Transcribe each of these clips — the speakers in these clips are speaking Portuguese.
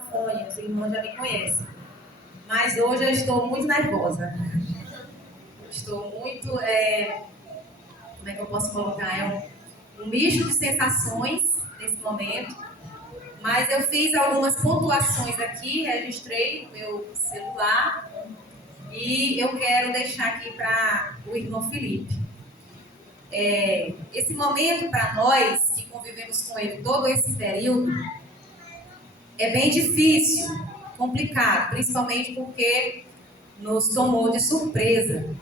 microfone, os irmãos já me conhecem. Mas hoje eu estou muito nervosa. Estou muito, como é que eu posso colocar? É um misto de sensações nesse momento. Mas eu fiz algumas pontuações aqui, registrei no meu celular. E eu quero deixar aqui para o irmão Felipe. Esse momento para nós, que convivemos com ele todo esse período, é bem difícil, complicado, principalmente porque nos tomou de surpresa.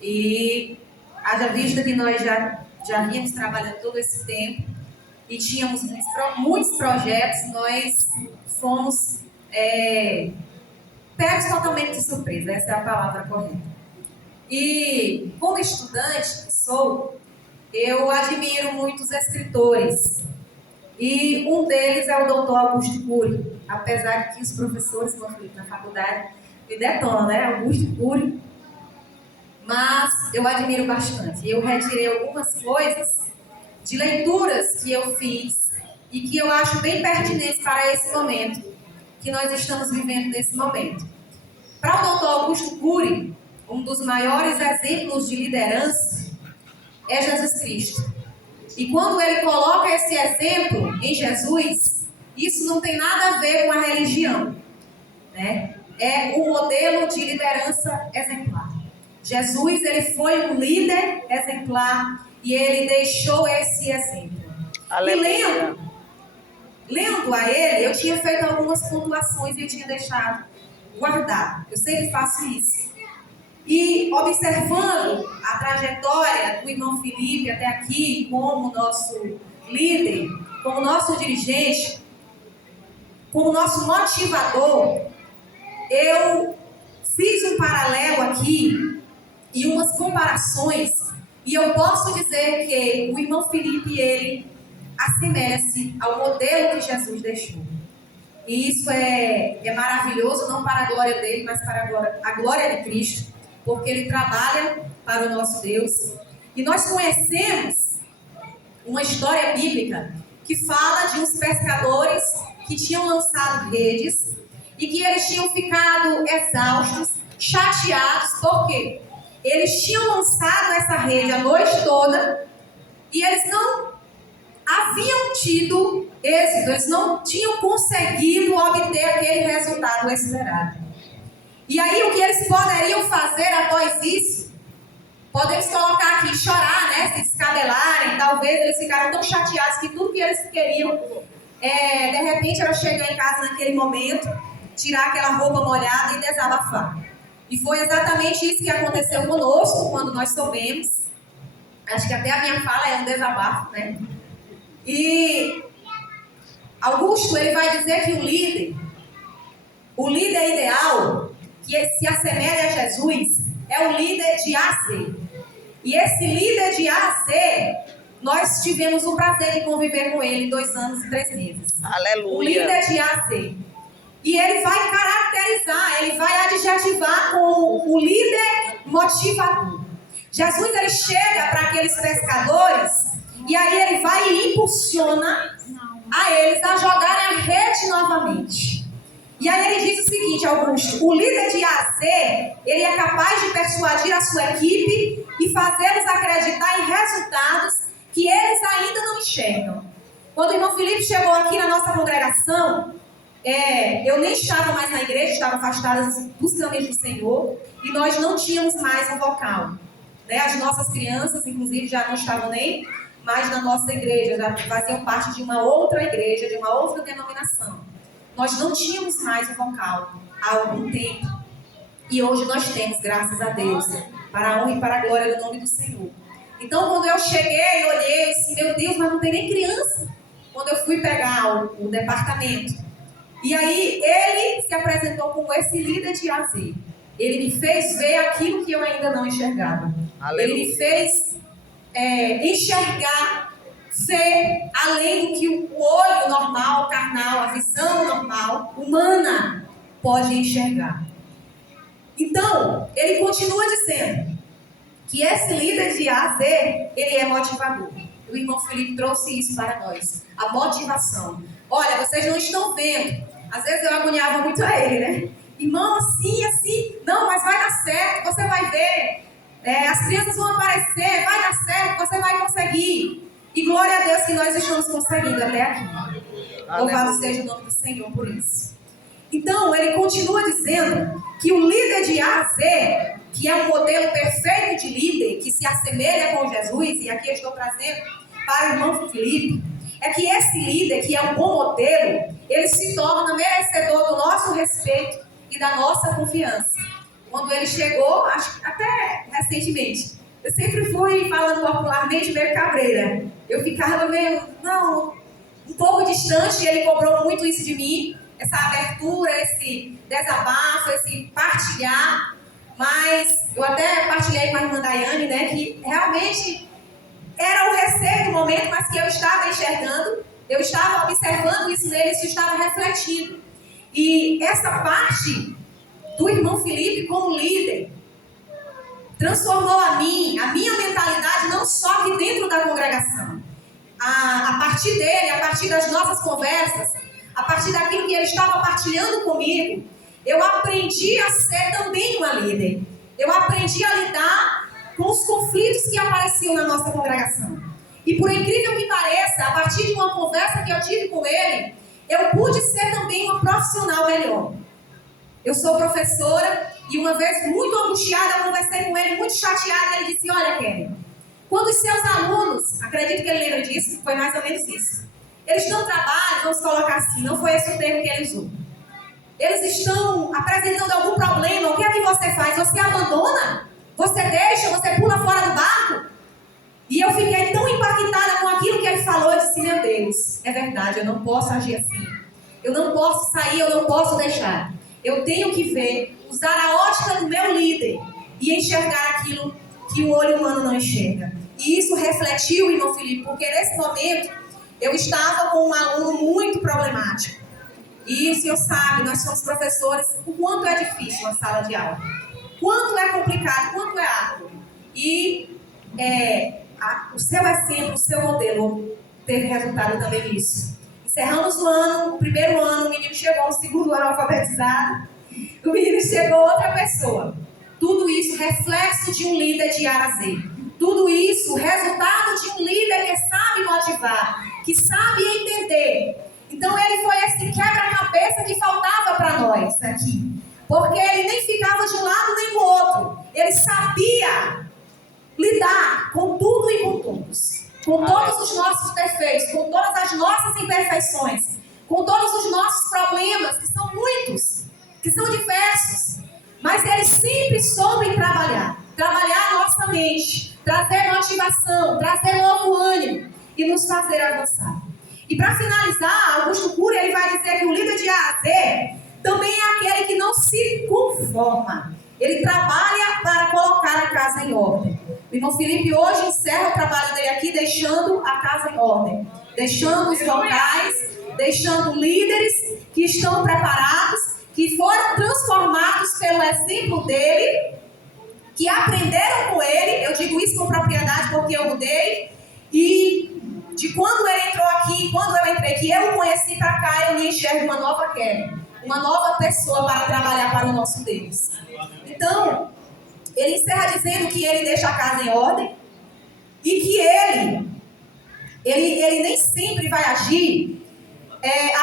E haja vista que nós já vínhamos trabalhando todo esse tempo e tínhamos muitos projetos, nós fomos pegos totalmente de surpresa, essa é a palavra correta. E como estudante que sou, eu admiro muitos escritores. E um deles é o Dr. Augusto Cury, apesar de que os professores na faculdade me detonam, né? Augusto Cury. Mas eu admiro bastante. Eu retirei algumas coisas de leituras que eu fiz e que eu acho bem pertinentes para esse momento que nós estamos vivendo nesse momento. Para o Dr. Augusto Cury, um dos maiores exemplos de liderança é Jesus Cristo. E quando ele coloca esse exemplo em Jesus, isso não tem nada a ver com a religião, né? É um modelo de liderança exemplar. Jesus, ele foi um líder exemplar e ele deixou esse exemplo. Aleluia. E lendo a ele, eu tinha feito algumas pontuações e eu tinha deixado guardado. Eu sempre faço isso. E observando a trajetória do irmão Felipe até aqui, como nosso líder, como nosso dirigente, como nosso motivador, eu fiz um paralelo aqui e umas comparações, e eu posso dizer que o irmão Felipe, ele assemelha-se ao modelo que Jesus deixou. E isso é maravilhoso, não para a glória dele, mas para a glória de Cristo, porque ele trabalha para o nosso Deus. E nós conhecemos uma história bíblica que fala de uns pescadores que tinham lançado redes e que eles tinham ficado exaustos, chateados, porque eles tinham lançado essa rede a noite toda e eles não haviam tido êxito, eles não tinham conseguido obter aquele resultado esperado. E aí o que eles poderiam fazer após isso? Podemos colocar aqui, chorar, né? Se descabelarem, talvez eles ficaram tão chateados que tudo que eles queriam, de repente, era chegar em casa naquele momento, tirar aquela roupa molhada e desabafar. E foi exatamente isso que aconteceu conosco quando nós soubemos. Acho que até a minha fala é um desabafo, né? E Augusto, ele vai dizer que o líder ideal, que se assemelha a Jesus, é o líder de A a Z. E esse líder de A a Z, nós tivemos o prazer de conviver com ele 2 anos e 3 meses. Aleluia. O líder de A a Z. E ele vai caracterizar, ele vai adjetivar com o líder motivador. Jesus, ele chega para aqueles pescadores e aí ele vai e impulsiona a eles a jogarem a rede novamente. E aí ele diz o seguinte, Augusto: o líder de A a Z, ele é capaz de persuadir a sua equipe e fazê-los acreditar em resultados que eles ainda não enxergam. Quando o irmão Felipe chegou aqui na nossa congregação, eu nem estava mais na igreja, estava afastada dos caminhos do Senhor, e nós não tínhamos mais um vocal. Né? As nossas crianças, inclusive, já não estavam nem mais na nossa igreja, já faziam parte de uma outra igreja, de uma outra denominação. Nós não tínhamos mais o vocal há algum tempo. E hoje nós temos, graças a Deus, para a honra e para a glória do nome do Senhor. Então, quando eu cheguei, olhei e disse: meu Deus, mas não tem nem criança. Quando eu fui pegar o departamento. E aí, ele se apresentou como esse líder de A a Z. Ele me fez ver aquilo que eu ainda não enxergava. Aleluia. Ele me fez enxergar, ver além do que o olho normal, carnal, a visão normal, humana, pode enxergar. Então, ele continua dizendo que esse líder de A a Z, ele é motivador. O irmão Felipe trouxe isso para nós, a motivação. Olha, vocês não estão vendo Às vezes eu agoniava muito a ele, né? Irmão, assim, não, mas vai dar certo, você vai ver. As crianças vão aparecer, vai dar certo, você vai conseguir. E glória a Deus que nós estamos conseguindo até aqui. Louvado seja o nome do Senhor por isso. Então, ele continua dizendo que o líder de A a Z, que é um modelo perfeito de líder, que se assemelha com Jesus, e aqui eu estou trazendo para o irmão Felipe, é que esse líder, que é um bom modelo, ele se torna merecedor do nosso respeito e da nossa confiança. Quando ele chegou, acho que até recentemente, eu sempre fui, falando popularmente, meio cabreira. Eu ficava meio, um pouco distante, e ele cobrou muito isso de mim, essa abertura, esse desabafo, esse partilhar. Mas eu até partilhei com a irmã Daiane, né, que realmente era o receio do momento, mas que eu estava enxergando, eu estava observando isso nele, isso estava refletindo. E essa parte do irmão Felipe como líder transformou a minha mentalidade não só aqui dentro da congregação. A partir dele, a partir das nossas conversas, a partir daquilo que ele estava partilhando comigo, eu aprendi a ser também uma líder. Eu aprendi a lidar com os conflitos que apareciam na nossa congregação. E por incrível que pareça, a partir de uma conversa que eu tive com ele, eu pude ser também uma profissional melhor. Eu sou professora e uma vez, muito angustiada, eu conversei com ele, muito chateada, ele disse: olha, Kelly, quando os seus alunos, acredito que ele lembra disso, foi mais ou menos isso, eles dão trabalho, vamos colocar assim, não foi esse o termo que ele usou. Eles estão apresentando algum problema, o que é que você faz? Você abandona? Você deixa? Você pula fora do barco? E eu fiquei tão impactada com aquilo que ele falou, eu disse: meu Deus, é verdade, eu não posso agir assim. Eu não posso sair, eu não posso deixar. Eu tenho que ver, usar a ótica do meu líder e enxergar aquilo que o olho humano não enxerga. E isso refletiu, irmão Felipe, porque nesse momento eu estava com um aluno muito problemático. E o senhor sabe, nós somos professores, o quanto é difícil uma sala de aula. Quanto é complicado, quanto é árduo. E o seu exemplo, o seu modelo teve resultado também nisso. Encerramos o ano, o primeiro ano, o menino chegou, no segundo ano alfabetizado, o menino chegou outra pessoa. Tudo isso reflexo de um líder de A a Z. Tudo isso resultado de um líder que sabe motivar, que sabe entender. Então ele foi esse quebra-cabeça que faltava para nós aqui. Porque ele nem ficava de um lado nem do outro. Ele sabia lidar com tudo e com todos. Com todos os nossos defeitos, com todas as nossas imperfeições, com todos os nossos problemas, que são muitos, que são diversos. Mas ele sempre soube trabalhar a nossa mente, trazer motivação, trazer novo ânimo e nos fazer avançar. E para finalizar, Augusto Cury, ele vai dizer que o líder de A a Z também é aquele que não se conforma. Ele trabalha para colocar a casa em ordem. O irmão Felipe hoje encerra o trabalho dele aqui deixando a casa em ordem. Deixando os locais, deixando líderes que estão preparados, que foram transformados pelo exemplo dele, que aprenderam com ele. Eu digo isso com propriedade porque eu mudei. E de quando ele entrou aqui, quando eu entrei aqui, eu o conheci para cá, eu me enxergo uma nova Kelly, uma nova pessoa para trabalhar para o nosso Deus. Então, ele encerra dizendo que ele deixa a casa em ordem e que ele nem sempre vai agir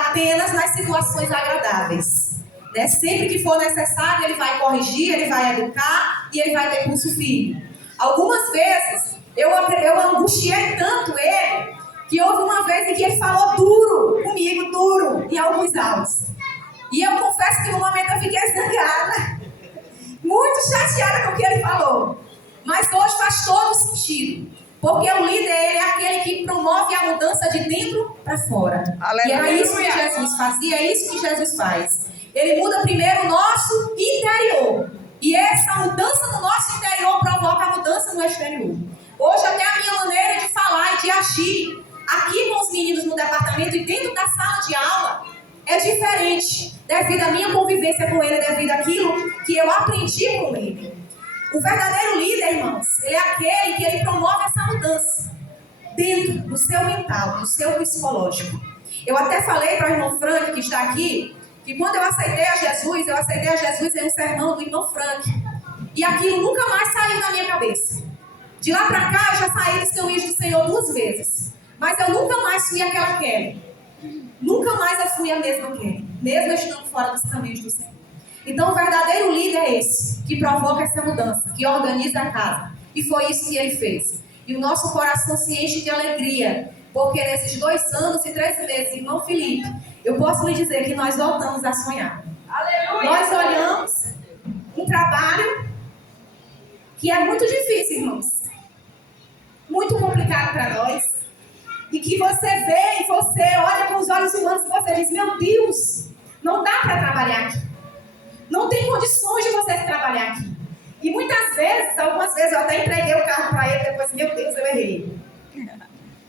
apenas nas situações agradáveis. Né? Sempre que for necessário, ele vai corrigir, ele vai educar e ele vai ter pulso firme. Algumas vezes, eu angustiei tanto ele, que houve uma vez em que ele falou duro comigo, duro, em alguns autos. E eu confesso que no momento eu fiquei zangada, muito chateada com o que ele falou. Mas hoje faz todo sentido. Porque o líder, ele é aquele que promove a mudança de dentro para fora. Aleluia. E era isso que Jesus fazia, é isso que Jesus faz. Ele muda primeiro o nosso interior. E essa mudança no nosso interior provoca a mudança no exterior. Hoje até a minha maneira de falar e de agir aqui com os meninos no departamento e dentro da sala de aula é diferente, devido à minha convivência com ele, devido àquilo que eu aprendi com ele. O verdadeiro líder, irmãos, ele é aquele que ele promove essa mudança dentro do seu mental, do seu psicológico. Eu até falei para o irmão Frank, que está aqui, E quando eu aceitei a Jesus em um sermão do irmão Frank. E aquilo nunca mais saiu da minha cabeça. De lá pra cá, eu já saí dos caminhos do Senhor 2 vezes. Mas eu nunca mais fui aquela Kelly. Nunca mais eu fui a mesma Kelly. Mesmo estando fora dos caminhos do Senhor. Então, o verdadeiro líder é esse, que provoca essa mudança, que organiza a casa. E foi isso que ele fez. E o nosso coração se enche de alegria, porque nesses 2 anos e 3 meses, irmão Felipe, eu posso lhe dizer que nós voltamos a sonhar. Aleluia. Nós olhamos um trabalho que é muito difícil, irmãos. Muito complicado para nós. E que você vê e você olha com os olhos humanos e você diz, meu Deus, não dá para trabalhar aqui. Não tem condições de você trabalhar aqui. E muitas vezes, algumas vezes eu até entreguei o carro para ele, depois, meu Deus, eu errei.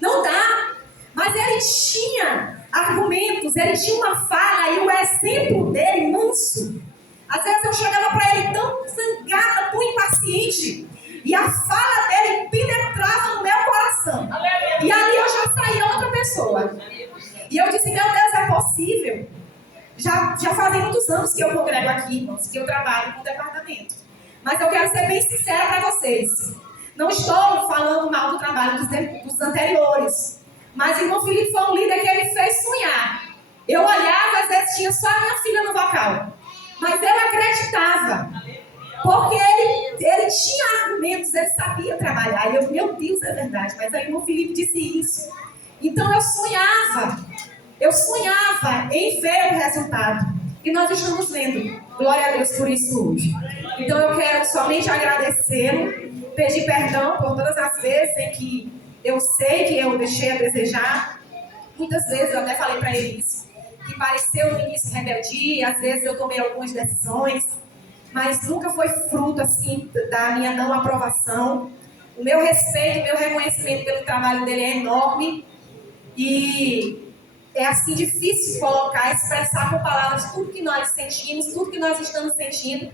Não dá. Mas ele tinha argumentos, ele tinha uma fala e o exemplo dele manso. Às vezes eu chegava para ele tão zangada, tão impaciente, e a fala dele penetrava no meu coração. E ali eu já saía outra pessoa. E eu disse, meu Deus, é possível? Já fazem muitos anos que eu congrego aqui, irmãos, que eu trabalho com o departamento. Mas eu quero ser bem sincera para vocês. Não estou falando mal do trabalho dos anteriores. Mas o irmão Felipe foi um líder que ele fez sonhar. Eu olhava, às vezes tinha só a minha filha no vocal. Mas eu acreditava. Porque ele tinha argumentos, ele sabia trabalhar. E eu, meu Deus, é verdade. Mas aí o irmão Felipe disse isso. Então eu sonhava em ver o resultado. E nós estamos vendo. Glória a Deus por isso hoje. Então eu quero somente agradecê-lo, pedir perdão por todas as vezes em que eu sei que eu deixei a desejar. Muitas vezes eu até falei para ele isso, que pareceu no início rebeldia, às vezes eu tomei algumas decisões, mas nunca foi fruto assim da minha não aprovação. O meu respeito, o meu reconhecimento pelo trabalho dele é enorme e é assim difícil colocar, expressar com palavras tudo que nós sentimos, tudo que nós estamos sentindo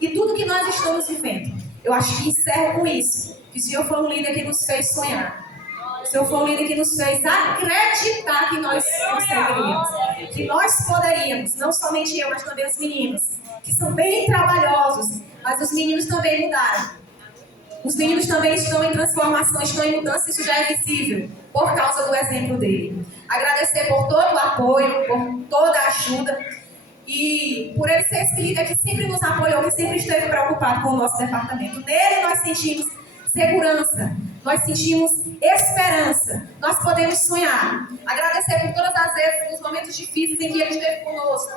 e tudo que nós estamos vivendo. Eu acho que encerro com isso, que o Senhor foi um líder que nos fez sonhar. O Senhor foi um líder que nos fez acreditar que nós conseguiríamos, que nós poderíamos, não somente eu, mas também os meninos, que são bem trabalhosos, mas os meninos também mudaram. Os meninos também estão em transformação, estão em mudança, isso já é visível, por causa do exemplo dele. Agradecer por todo o apoio, por toda a ajuda e por ele ser esse líder que sempre nos apoiou, que sempre esteve preocupado com o nosso departamento. Nele nós sentimos segurança, nós sentimos esperança, nós podemos sonhar. Agradecer por todas as vezes, nos momentos difíceis em que ele esteve conosco.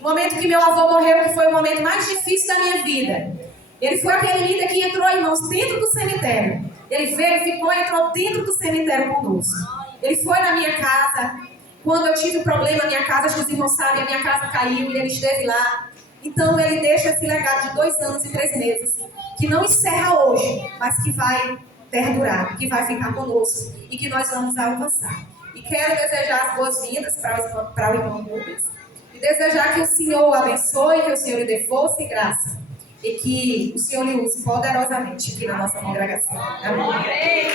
No momento que meu avô morreu, que foi o momento mais difícil da minha vida. Ele foi aquele líder que entrou, irmãos, dentro do cemitério. Ele veio, ficou, entrou dentro do cemitério conosco. Ele foi na minha casa. Quando eu tive um problema na minha casa, acho que os irmãos sabem, a minha casa caiu e ele esteve lá. Então ele deixa esse legado de 2 anos e 3 meses, que não encerra hoje, mas que vai perdurar, que vai ficar conosco e que nós vamos alcançar. E quero desejar as boas-vindas para o irmão Rubens e desejar que o Senhor o abençoe, que o Senhor lhe dê força e graça. E que o Senhor lhe use poderosamente aqui na nossa congregação. Amém.